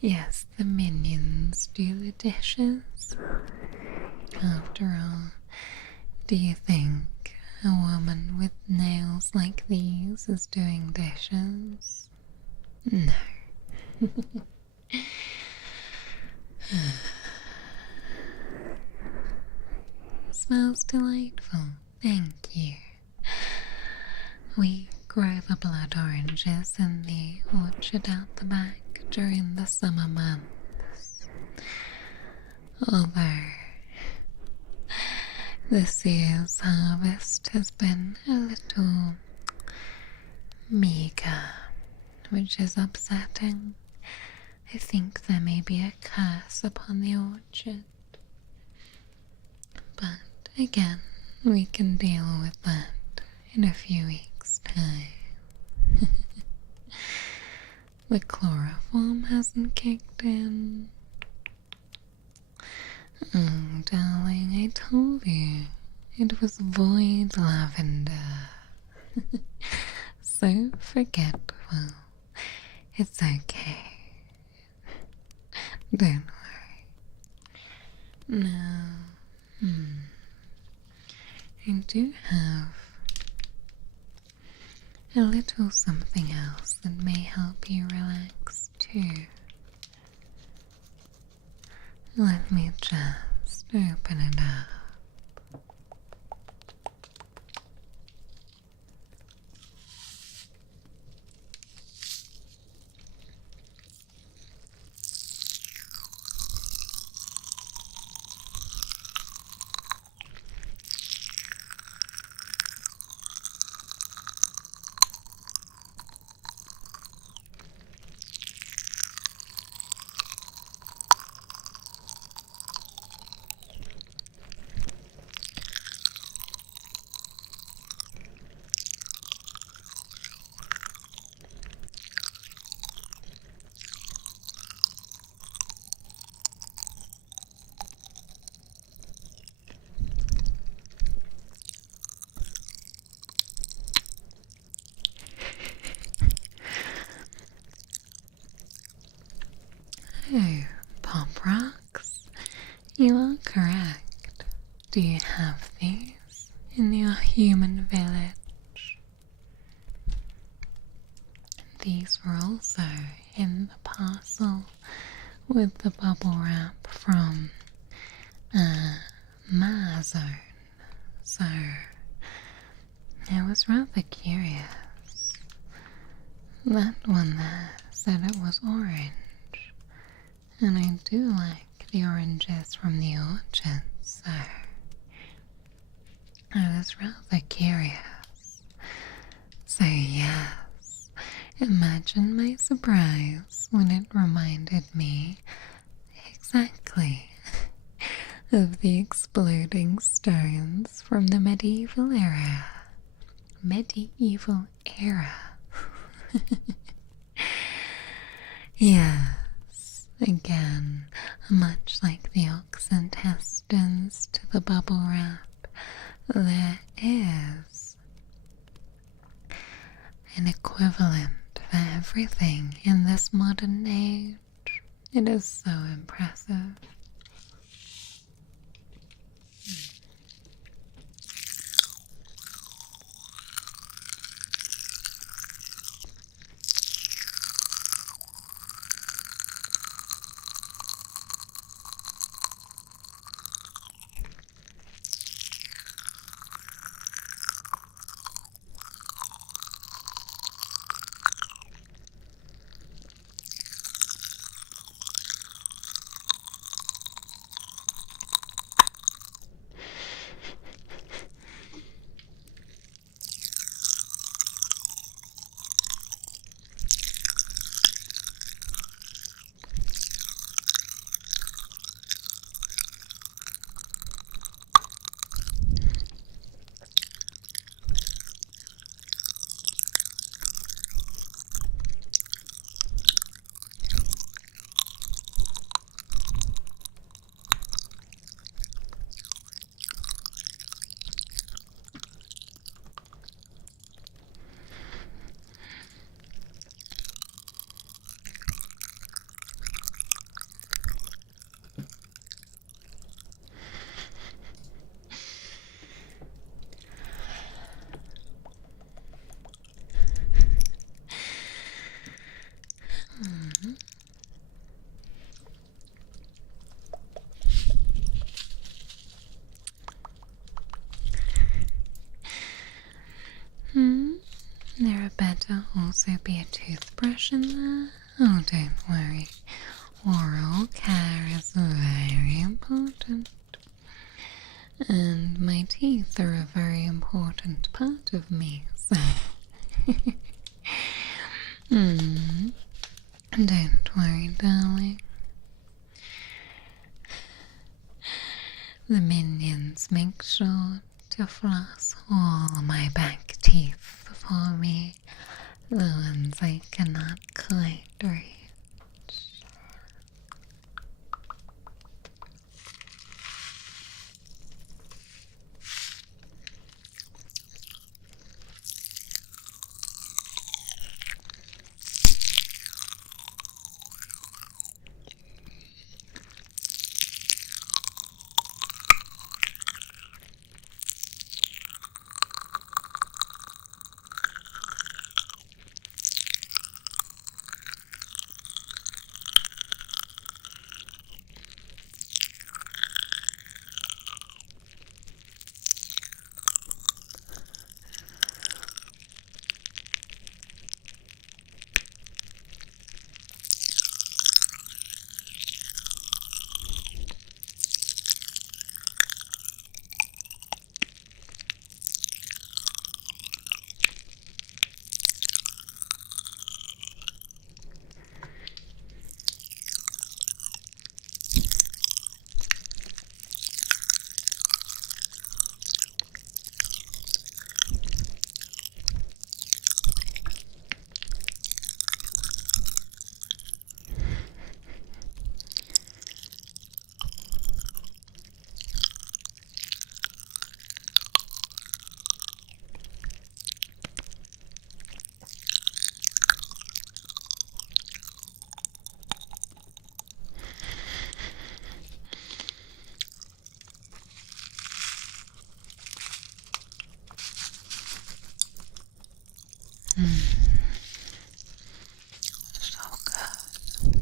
Yes, the minions do the dishes. After all, do you think a woman with nails like these is doing dishes? No. Smells delightful, thank you. We grow the blood oranges in the orchard out the back during the summer months. Although this year's harvest has been a little meager, which is upsetting. I think there may be a curse upon the orchard. But again, we can deal with that in a few weeks' time. The chloroform hasn't kicked in. Oh, darling, I told you. It was void lavender. So forgetful. It's okay. Don't worry. Now, I do have a little something else that may help you relax too. Let me just open it up. You are correct. Do you have these in your human village? These were also in the parcel with the bubble wrap from Mazone. So I was rather curious. That one there said it was orange, and I do like the oranges from the orchard, so I was rather curious. So yes, imagine my surprise when it reminded me exactly of the exploding stones from the medieval era. Medieval era. Yes, again, much like the ox intestines to the bubble wrap, there is an equivalent for everything in this modern age. It is so impressive. There better also be a toothbrush in there. Oh, don't worry. Oral care is very important. And my teeth are a very important part of me, so... Don't worry, darling. The minions make sure to floss all my back teeth for me, the ones I cannot quite reach. So good.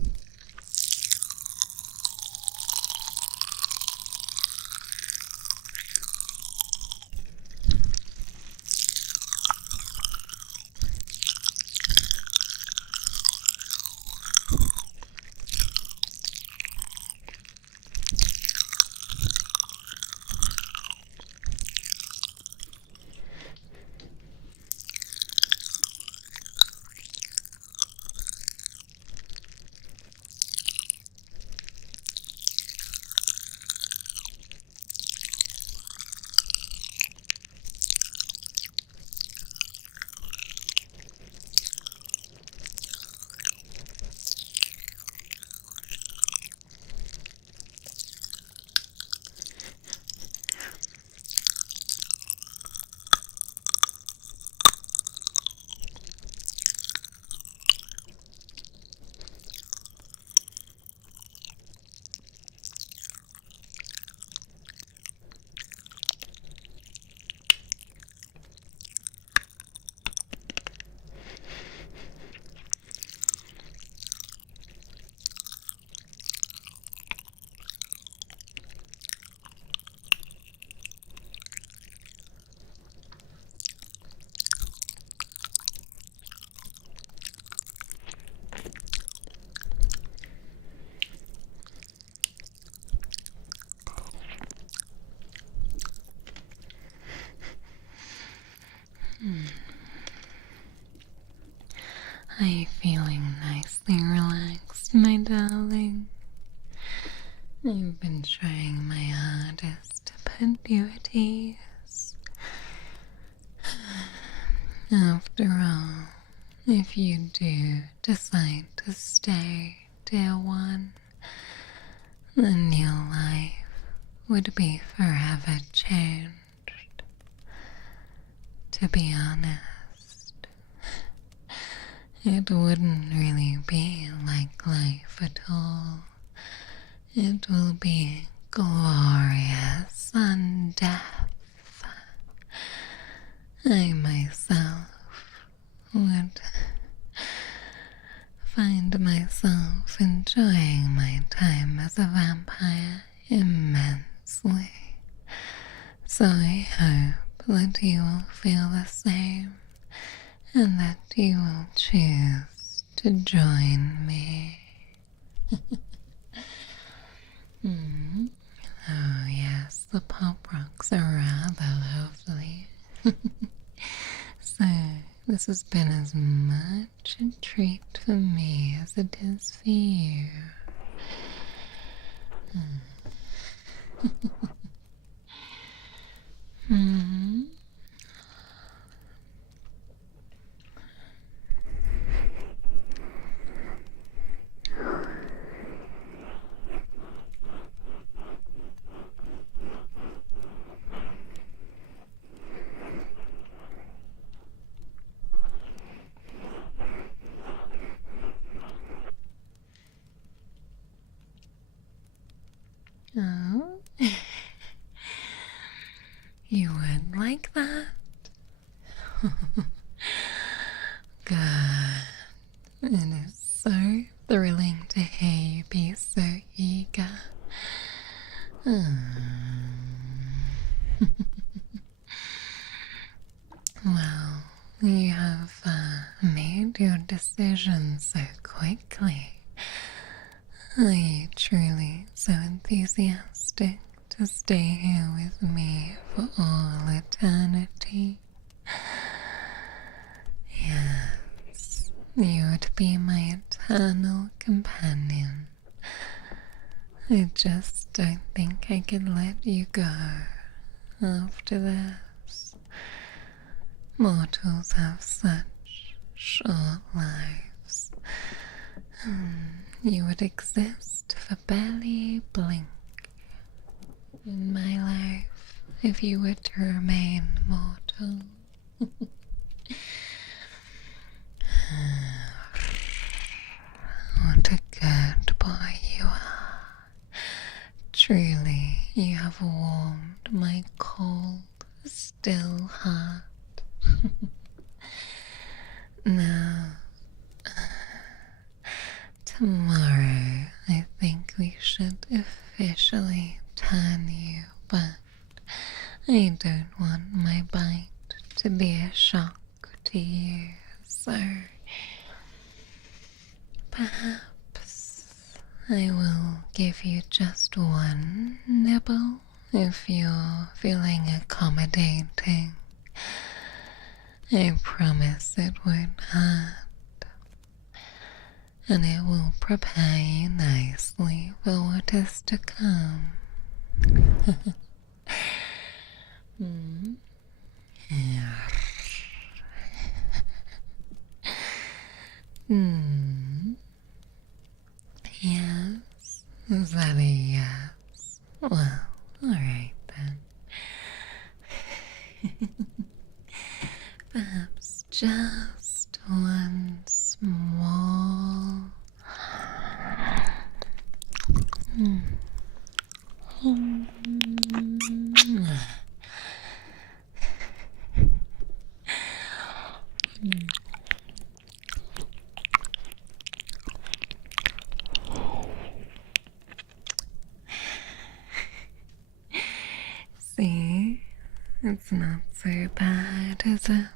Are you feeling nicely relaxed, my darling? I've been trying my hardest to put you at ease. After all, if you do decide to stay, dear one, then your life would be forever changed. To be honest, it wouldn't really be like life at all. It will be glorious undeath. I myself would find myself enjoying my time as a vampire immensely. So I hope that you will feel the same and that you will choose to join me. Oh yes, the pop rocks are rather lovely. So, this has been as much a treat for me as it is for you. Oh, you would like that? Good. It is so thrilling to hear you be so eager. Well, you have made your decision so quickly. Are you truly so enthusiastic to stay here with me for all eternity? Yes, you would be my eternal companion. I just don't think I can let you go after this. Mortals have such short lives. You would exist for barely a blink in my life if you were to remain mortal. What a good boy you are. Truly, you have warmed my cold, still heart. Now, tomorrow I think we should officially tan you, but I don't want my bite to be a shock to you, so perhaps I will give you just one nibble if you're feeling accommodating. I promise it won't hurt, and it will prepare you nicely for what is to come. Yes, is that a yes? Well, alright then. Perhaps just one small See, it's not so bad, is it?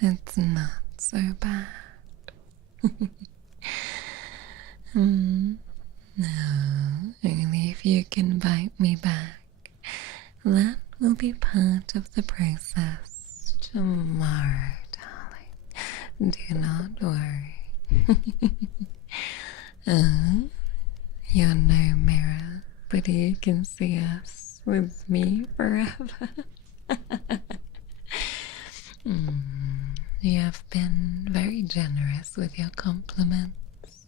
It's not so bad. No, only if you can bite me back. That will be part of the process tomorrow, darling. Do not worry. You're no mirror, but you can see us with me forever. You have been very generous with your compliments.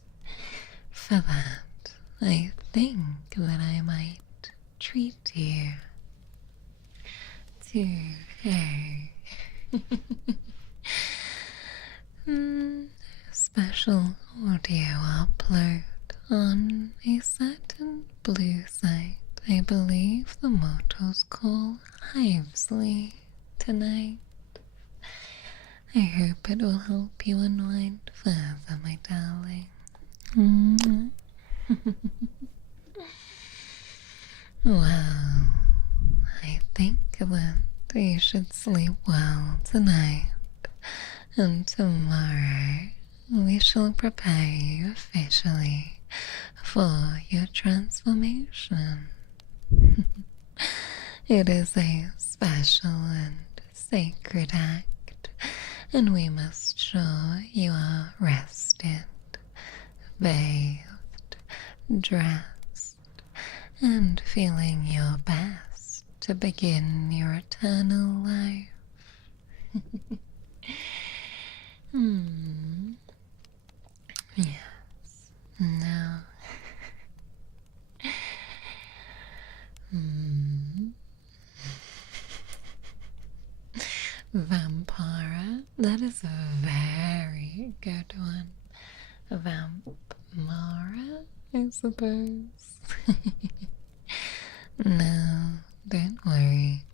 For that, I think that I might treat you to a special audio upload on a certain blue site I believe the mortals call Hivesley tonight. I hope it will help you unwind further, my darling. Well, I think that you should sleep well tonight, and tomorrow we shall prepare you officially for your transformation. It is a special and sacred act, and we must ensure you are rested, bathed, dressed, and feeling your best to begin your eternal life. Yes. Now. Vampira, that is a very good one. Vampmara, I suppose. No, don't worry.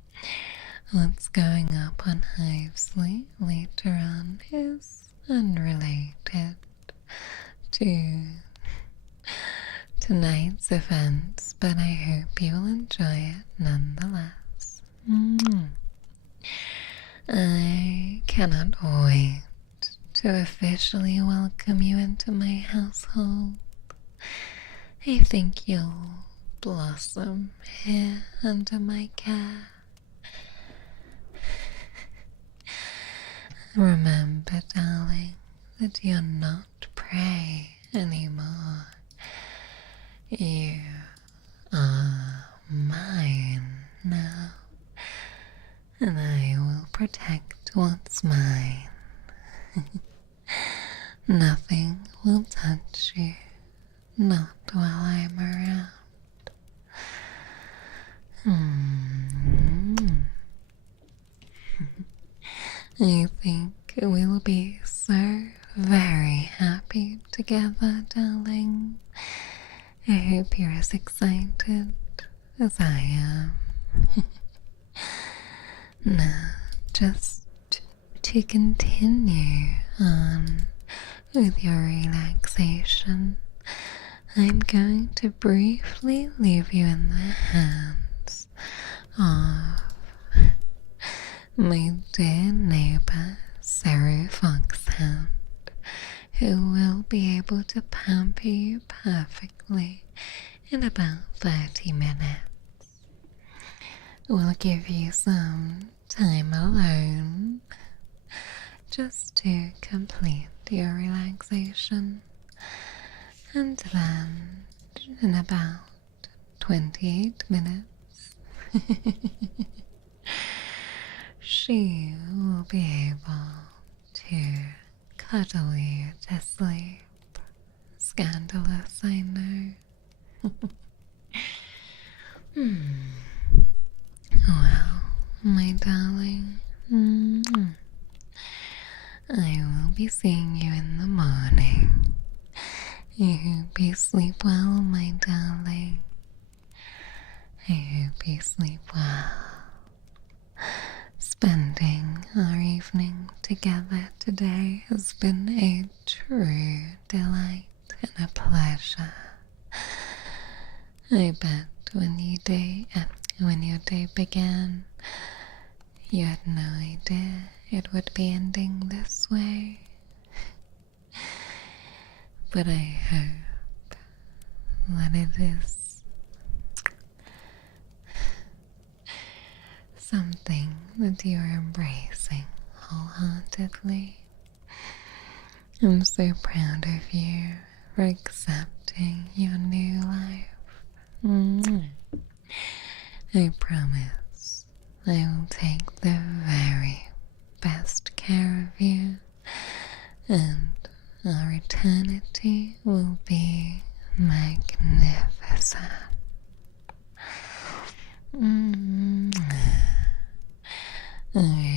What's going up on Hivesley later on is unrelated to tonight's events, but I hope you will enjoy it nonetheless. I cannot wait to officially welcome you into my household. I think you'll blossom here under my care. Remember, darling, that you're not prey anymore. You are mine now, and I will protect what's mine. Nothing will touch you, not while I'm around. I think we'll be so very happy together, darling. I hope you're as excited as I am. Now, just to continue on with your relaxation, I'm going to briefly leave you in the hands of my dear neighbor, Sarah Foxhound, who will be able to pamper you perfectly in about 30 minutes. We'll give you some time alone just to complete your relaxation, and then in about 28 minutes she will be able to cuddle you to sleep. Scandalous, I know. Well, my darling, I will be seeing you in the morning. I hope you sleep well, my darling. I hope you sleep well. Spending our evening together today has been a true delight and a pleasure. I bet when your day began, you had no idea it would be ending this way. But I hope that it is something that you're embracing wholeheartedly. I'm so proud of you for accepting your new life. I promise I will take the very best care of you, and our eternity will be magnificent. I